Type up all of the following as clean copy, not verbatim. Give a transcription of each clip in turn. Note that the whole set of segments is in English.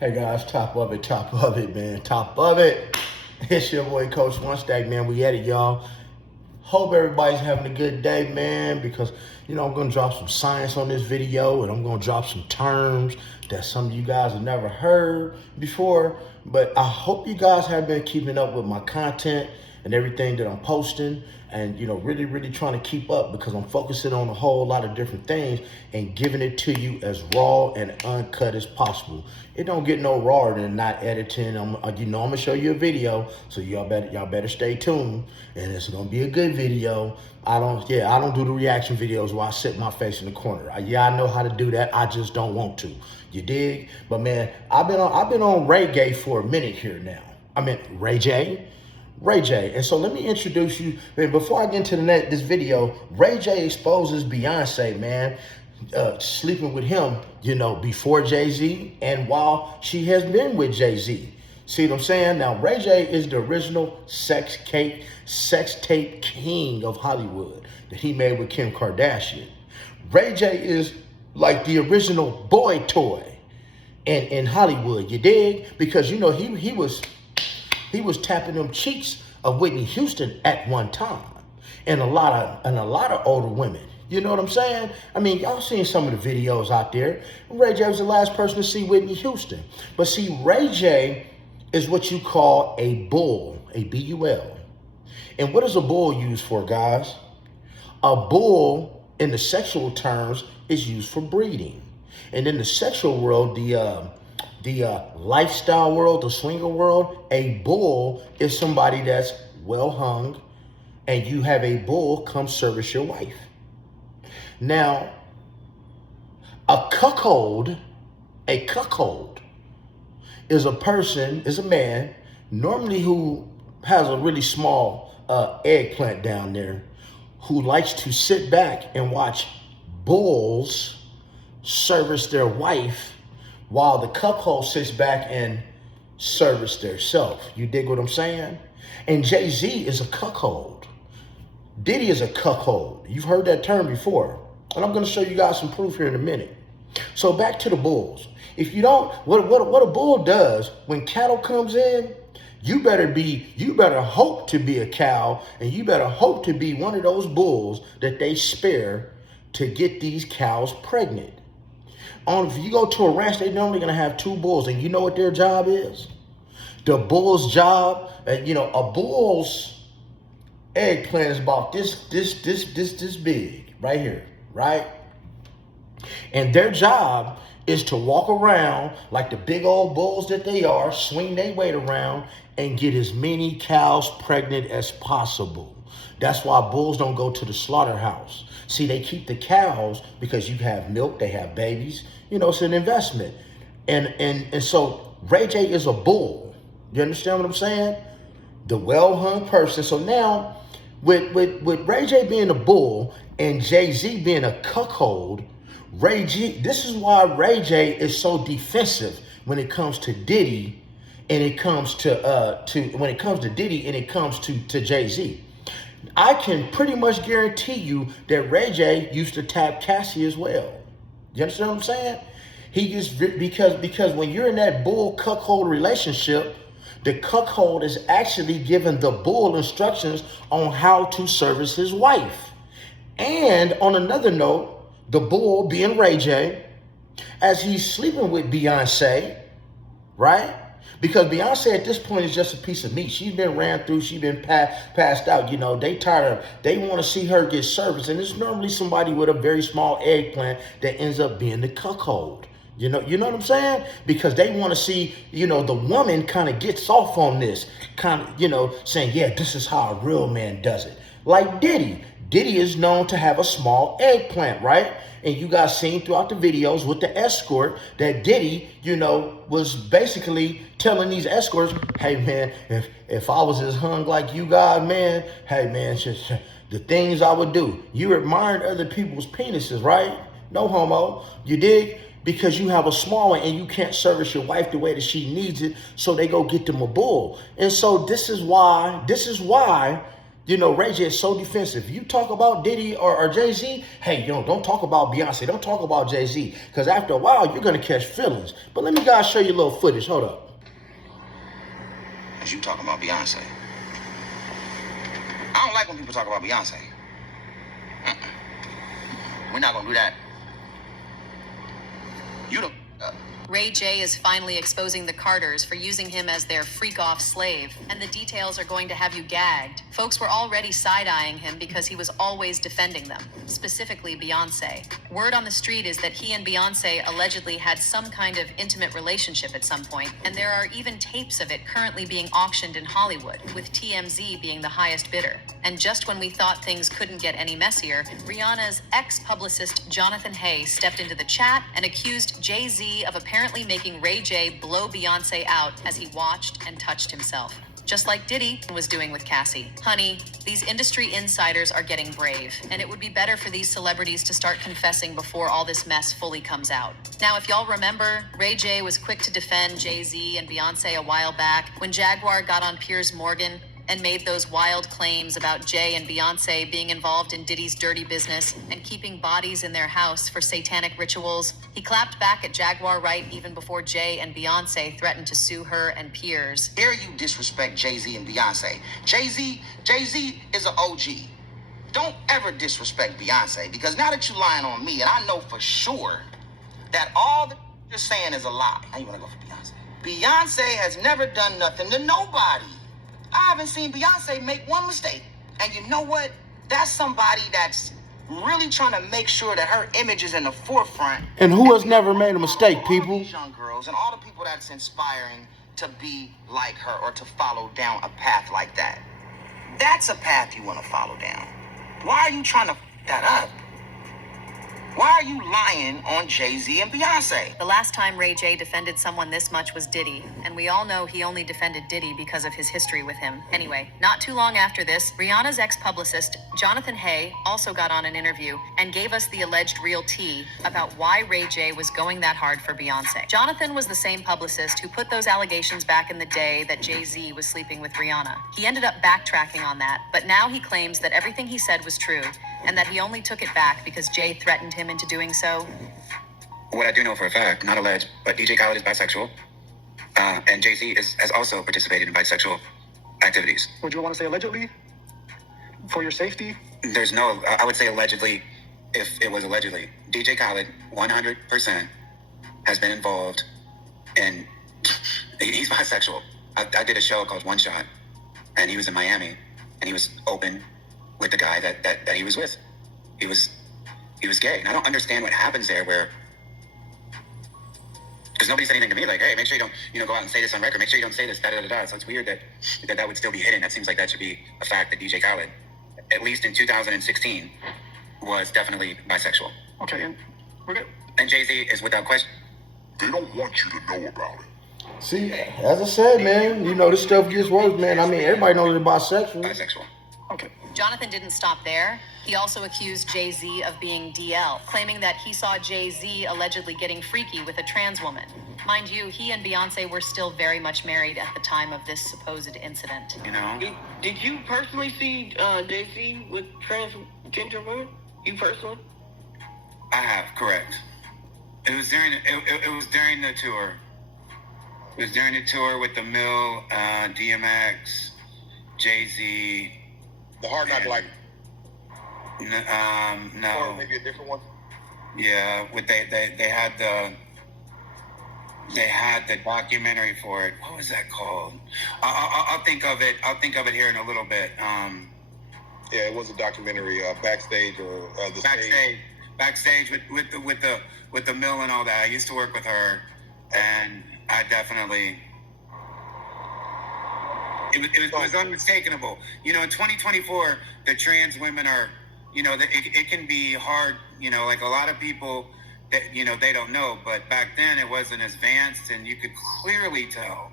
Hey guys, top of it, man. Top of it. It's your boy, Coach One Stack, man. We at it, y'all. Hope everybody's having a good day, man, because, I'm going to drop some science on this video, and I'm going to drop some terms that some of you guys have never heard before. But I hope you guys have been keeping up with my content and everything that I'm posting, and, really trying to keep up, because I'm focusing on a whole lot of different things and giving it to you as raw and uncut as possible. It don't get no rawer than not editing. I'm gonna show you a video, so y'all better stay tuned, and it's gonna be a good video. I don't do the reaction videos where I sit my face in the corner. I know how to do that. I just don't want to. You dig? But man, I've been on Ray Gay for a minute here now. I mean Ray J. And so let me introduce you, man. Before I get into this video, Ray J exposes Beyonce, man, sleeping with him, before Jay-Z and while she has been with Jay-Z. See what I'm saying? Now, Ray J is the original sex tape king of Hollywood that he made with Kim Kardashian. Ray J is like the original boy toy in Hollywood, you dig? Because, he was tapping them cheeks of Whitney Houston at one time, and a lot of older women. You know what I'm saying? I mean, y'all seen some of the videos out there. Ray J was the last person to see Whitney Houston. But see, Ray J is what you call a bull, a B-U-L. And what is a bull used for, guys? A bull, in the sexual terms, is used for breeding. And in the sexual world, the lifestyle world, the swinger world, a bull is somebody that's well hung, and you have a bull come service your wife. Now, a cuckold is a man, normally who has a really small eggplant down there, who likes to sit back and watch bulls service their wife, while the cuckold sits back and service their self. You dig what I'm saying? And Jay-Z is a cuckold. Diddy is a cuckold. You've heard that term before. And I'm going to show you guys some proof here in a minute. So back to the bulls. If you don't, what a bull does when cattle comes in, you better hope to be a cow, and you better hope to be one of those bulls that they spare to get these cows pregnant. If you go to a ranch, they're normally going to have two bulls, and you know what their job is? The bull's job, a bull's eggplant is about this big right here, right? And their job is to walk around like the big old bulls that they are, swing their weight around, and get as many cows pregnant as possible. That's why bulls don't go to the slaughterhouse. See, they keep the cows because you have milk, they have babies. It's an investment. And so Ray J is a bull. You understand what I'm saying? The well-hung person. So now, with Ray J being a bull and Jay-Z being a cuckold, this is why Ray J is so defensive when it comes to Diddy, and it comes to Jay-Z. I can pretty much guarantee you that Ray J used to tap Cassie as well. You understand what I'm saying? He just, because when you're in that bull cuckold relationship, the cuckold is actually giving the bull instructions on how to service his wife. And on another note, the bull, being Ray J, as he's sleeping with Beyonce, right? Because Beyonce at this point is just a piece of meat. She's been ran through. She's been passed out. They want to see her get service. And it's normally somebody with a very small eggplant that ends up being the cuckold. You know what I'm saying? Because they want to see, the woman kind of gets off on this, saying, yeah, this is how a real man does it. Like Diddy. Diddy is known to have a small eggplant, right? And you guys seen throughout the videos with the escort that Diddy, was basically telling these escorts, hey, man, if I was as hung like you guys, man, hey, man, the things I would do. You admired other people's penises, right? No homo. You dig? Because you have a small one and you can't service your wife the way that she needs it, so they go get them a bull. And so this is why You know, Ray J is so defensive. You talk about Diddy or Jay-Z, hey, don't talk about Beyonce. Don't talk about Jay-Z. Because after a while, you're going to catch feelings. But let me guys show you a little footage. Hold up. As you talking about Beyonce. I don't like when people talk about Beyonce. We're not going to do that. You don't... Ray J is finally exposing the Carters for using him as their freak-off slave, and the details are going to have you gagged. Folks were already side-eyeing him because he was always defending them, specifically Beyonce. Word on the street is that he and Beyonce allegedly had some kind of intimate relationship at some point, and there are even tapes of it currently being auctioned in Hollywood, with TMZ being the highest bidder. And just when we thought things couldn't get any messier, Rihanna's ex-publicist Jonathan Hay stepped into the chat and accused Jay-Z of apparently making Ray J blow Beyonce out as he watched and touched himself. Just like Diddy was doing with Cassie. Honey, these industry insiders are getting brave, and it would be better for these celebrities to start confessing before all this mess fully comes out. Now, if y'all remember, Ray J was quick to defend Jay-Z and Beyonce a while back when Jaguar got on Piers Morgan and made those wild claims about Jay and Beyonce being involved in Diddy's dirty business and keeping bodies in their house for satanic rituals. He clapped back at Jaguar right even before Jay and Beyonce threatened to sue her and Piers. Dare you disrespect Jay-Z and Beyonce? Jay-Z is an OG. Don't ever disrespect Beyonce, because now that you're lying on me, and I know for sure that all that you're saying is a lie. Now you want to go for Beyonce? Beyonce has never done nothing to nobody. I haven't seen Beyonce make one mistake. And you know what? That's somebody that's really trying to make sure that her image is in the forefront. And who has never made a mistake, people? All these young girls and all the people that's inspiring to be like her or to follow down a path like that. That's a path you want to follow down. Why are you trying to f that up? Why are you lying on Jay-Z and Beyonce? The last time Ray J defended someone this much was Diddy, and we all know he only defended Diddy because of his history with him. Anyway, not too long after this, Rihanna's ex-publicist, Jonathan Hay, also got on an interview and gave us the alleged real tea about why Ray J was going that hard for Beyonce. Jonathan was the same publicist who put those allegations back in the day that Jay-Z was sleeping with Rihanna. He ended up backtracking on that, but now he claims that everything he said was true, and that he only took it back because Jay threatened him into doing so. What I do know for a fact, not alleged, but DJ Khaled is bisexual, and Jay-Z has also participated in bisexual activities. Would you want to say allegedly for your safety? There's no, I would say allegedly, if it was allegedly. DJ Khaled, 100%, has been involved in, he's bisexual. I did a show called One Shot, and he was in Miami, and he was open with the guy that he was with. He was gay. And I don't understand what happens there where, because nobody said anything to me like, hey, make sure you don't, go out and say this on record. Make sure you don't say this, da-da-da-da. So it's weird that would still be hidden. That seems like that should be a fact that DJ Khaled, at least in 2016, was definitely bisexual. Okay, and we're good. And Jay-Z is without question. They don't want you to know about it. See, as I said, man, this stuff gets worse, man. I mean, everybody knows they're bisexual. Bisexual. Okay. Jonathan didn't stop there. He also accused Jay-Z of being DL, claiming that he saw Jay-Z allegedly getting freaky with a trans woman. Mind you, he and Beyonce were still very much married at the time of this supposed incident. Did you personally see Jay-Z with transgender women? You personally? I have, correct. It was during the tour. It was during the tour with the Mill, DMX, Jay-Z. The Hard Knock Life. No. Or maybe a different one. Yeah, they had the documentary for it. What was that called? I'll think of it. I'll think of it here in a little bit. Yeah, it was a documentary, backstage or the backstage with the Mill and all that. I used to work with her, and I definitely. It was unmistakable. In 2024, the trans women are, it can be hard, like a lot of people that, they don't know. But back then it wasn't as advanced, and you could clearly tell,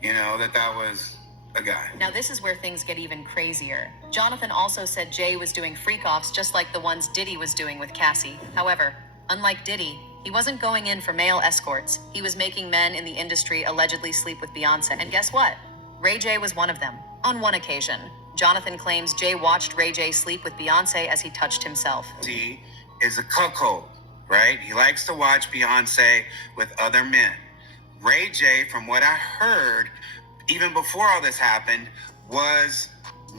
that was a guy. Now this is where things get even crazier. Jonathan also said Jay was doing freak-offs just like the ones Diddy was doing with Cassie. However, unlike Diddy, he wasn't going in for male escorts. He was making men in the industry allegedly sleep with Beyonce. And guess what? Ray J was one of them, on one occasion. Jonathan claims Jay watched Ray J sleep with Beyoncé as he touched himself. He is a cuckold, right? He likes to watch Beyonce with other men. Ray J, from what I heard, even before all this happened, was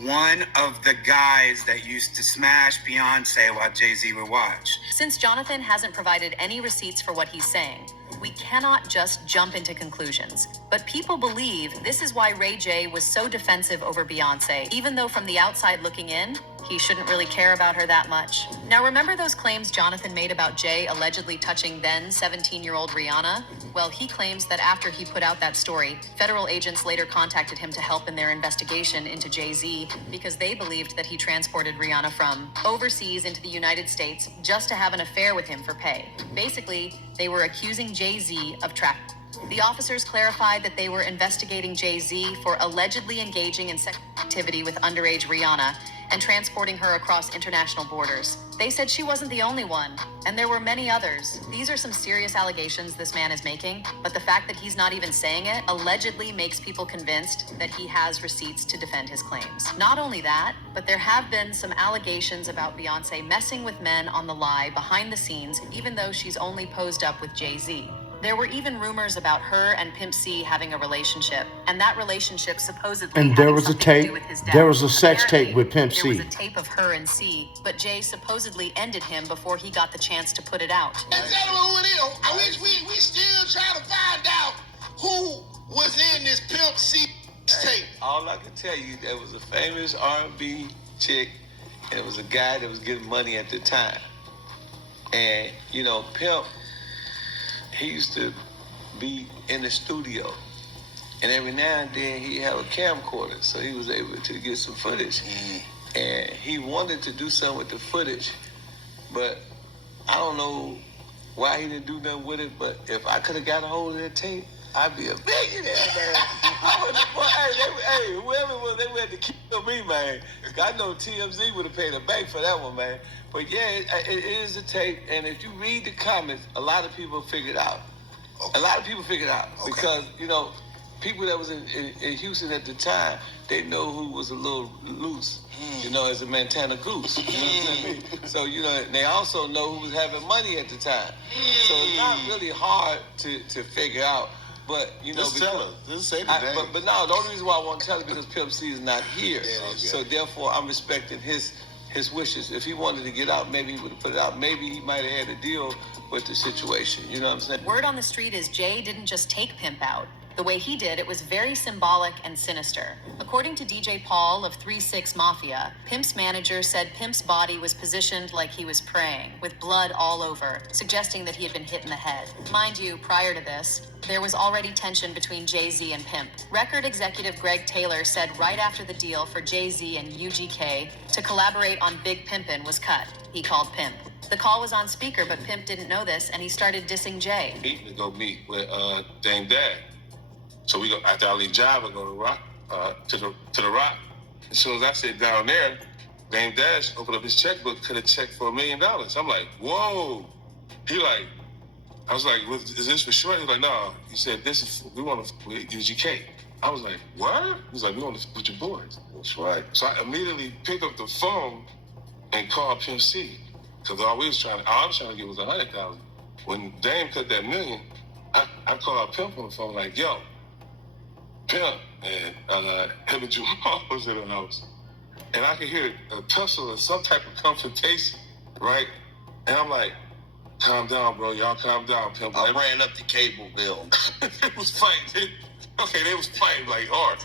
one of the guys that used to smash Beyonce while Jay-Z would watch. Since Jonathan hasn't provided any receipts for what he's saying, we cannot just jump into conclusions. But people believe this is why Ray J was so defensive over Beyonce, even though from the outside looking in, he shouldn't really care about her that much. Now, remember those claims Jonathan made about Jay allegedly touching then 17-year-old Rihanna? Well, he claims that after he put out that story, federal agents later contacted him to help in their investigation into Jay-Z because they believed that he transported Rihanna from overseas into the United States just to have an affair with him for pay. Basically, they were accusing Jay-Z of trafficking. The officers clarified that they were investigating Jay-Z for allegedly engaging in sexual activity with underage Rihanna and transporting her across international borders. They said she wasn't the only one, and there were many others. These are some serious allegations this man is making, but the fact that he's not even saying it allegedly makes people convinced that he has receipts to defend his claims. Not only that, but there have been some allegations about Beyoncé messing with men on the lie behind the scenes, even though she's only posed up with Jay-Z. There were even rumors about her and Pimp C having a relationship, and that relationship supposedly And there having was a something to tape. do with his death. There was a sex Apparently, tape with Pimp There C. was a tape of her and C, but Jay supposedly ended him before he got the chance to put it out. And tell them who it is. I wish we still trying to find out who was in this Pimp C tape. All I can tell you, there was a famous R&B chick, and it was a guy that was getting money at the time. And, you know, Pimp, he used to be in the studio. And every now and then he'd have a camcorder, so he was able to get some footage. And he wanted to do something with the footage, but I don't know why he didn't do nothing with it, but if I could have got a hold of that tape, I'd be a billionaire, man. Whoever it was, they would have to kill me, man. I know TMZ would have paid a bank for that one, man. But yeah, it is a tape, and if you read the comments, a lot of people figured out. A lot of people figured out because, you know, people that was in Houston at the time, they know who was a little loose, you know, as a Montana goose. You know what I mean? So, you know, they also know who was having money at the time. So it's not really hard to figure out. But, you know, Just tell us. Just say the name. But no, the only reason why I want to tell it is because Pimp C is not here. So therefore, I'm respecting his wishes. If he wanted to get out, maybe he would have put it out. Maybe he might have had a deal with the situation. You know what I'm saying? Word on the street is Jay didn't just take Pimp out. The way he did, it was very symbolic and sinister. According to DJ Paul of 3-6 Mafia, Pimp's manager said Pimp's body was positioned like he was praying, with blood all over, suggesting that he had been hit in the head. Mind you, prior to this, there was already tension between Jay-Z and Pimp. Record executive Greg Taylor said right after the deal for Jay-Z and UGK to collaborate on Big Pimpin' was cut, he called Pimp. The call was on speaker, but Pimp didn't know this, and he started dissing Jay. Meeting to go meet with Dame Dad. So we go after I leave job, I go to Rock, to the Rock. As soon as I sit down there, Dame Dash opened up his checkbook, could have checked for $1 million. I'm like, whoa. He like, I was like, is this for sure? He's like, no. He said, we want to with UGK. I was like, what? He was like, we want to with your boys. That's right. So I immediately picked up the phone and called Pimp C. Because all I was trying to get was $100,000. When Dame cut that $1 million, I called Pimp on the phone like, yo, Pimp, and him and Jamal was in the house. And I could hear a tussle or some type of confrontation, right? And I'm like, calm down, bro. Y'all calm down, Pimp. I ran up the cable bill. It was fighting. They was fighting like hard.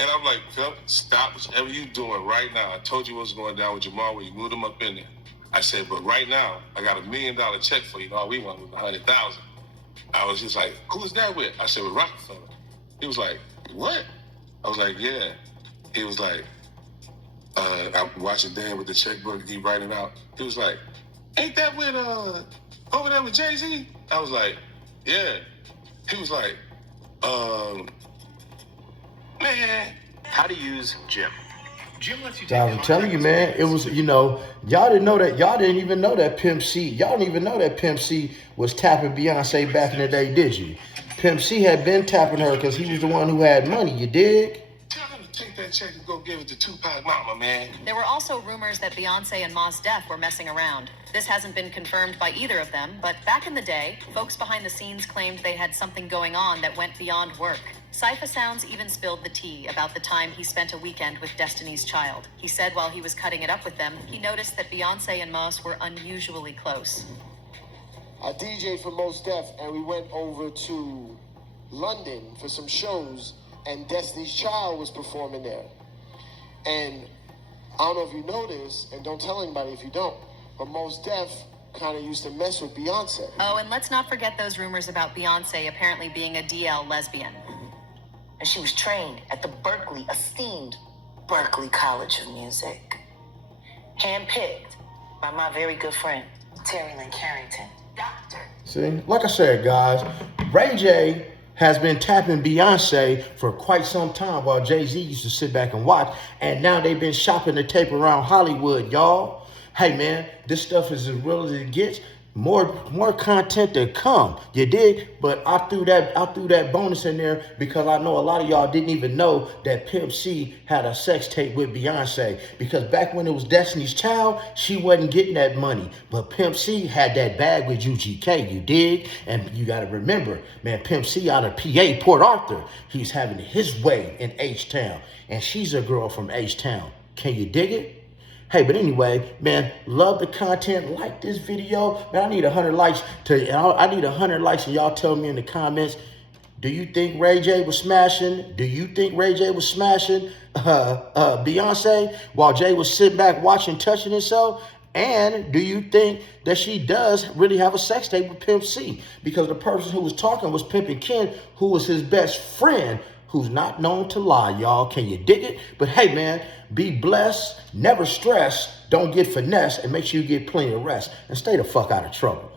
And I'm like, Pimp, stop whatever you doing right now. I told you what's going down with Jamal when you moved him up in there. I said, but right now, I got $1 million check for you. And all we want was $100,000. I was just like, who was that with? I said, with Rockefeller. He was like, what? I was like, yeah. He was like, I'm watching Dan with the checkbook, he writing out. He was like, ain't that with, over there with Jay-Z? I was like, yeah. He was like, man. How to use Jim. I'm telling you, man, it was, you know, y'all didn't know that. Y'all didn't even know that Pimp C. Y'all didn't even know that Pimp C was tapping Beyonce back in the day, did you? Pimp C had been tapping her because he was the one who had money, you dig? Tell him to take that check and go give it to Tupac Mama, man. There were also rumors that Beyoncé and Mos Def were messing around. This hasn't been confirmed by either of them, but back in the day, folks behind the scenes claimed they had something going on that went beyond work. Cypher Sounds even spilled the tea about the time he spent a weekend with Destiny's Child. He said while he was cutting it up with them, he noticed that Beyoncé and Mos were unusually close. I DJ'd for Mos Def, and we went over to London for some shows, and Destiny's Child was performing there. And I don't know if you know this, and don't tell anybody if you don't, but Mos Def kind of used to mess with Beyonce. Oh, and let's not forget those rumors about Beyoncé apparently being a DL lesbian. And she was trained at the esteemed Berkeley College of Music. Handpicked by my very good friend, Terry Lynn Carrington. Doctor. See, like I said, guys, Ray J has been tapping Beyonce for quite some time while Jay-Z used to sit back and watch. And now they've been shopping the tape around Hollywood, y'all. Hey, man, this stuff is as real as it gets. More content to come, you dig? But I threw that bonus in there because I know a lot of y'all didn't even know that Pimp C had a sex tape with Beyonce. Because back when it was Destiny's Child, she wasn't getting that money. But Pimp C had that bag with UGK, you dig? And you got to remember, man, Pimp C out of PA, Port Arthur, he's having his way in H-Town. And she's a girl from H-Town. Can you dig it? Hey, but anyway, man, love the content. Like this video. Man, I need 100 likes I need 100 likes, and y'all tell me in the comments, do you think Ray J was smashing? Do you think Ray J was smashing Beyonce while Jay was sitting back watching, touching himself? And do you think that she does really have a sex tape with Pimp C? Because the person who was talking was Pimpin' Ken, who was his best friend, who's not known to lie, y'all. Can you dig it? But hey, man, be blessed, never stress, don't get finesse, and make sure you get plenty of rest, and stay the fuck out of trouble.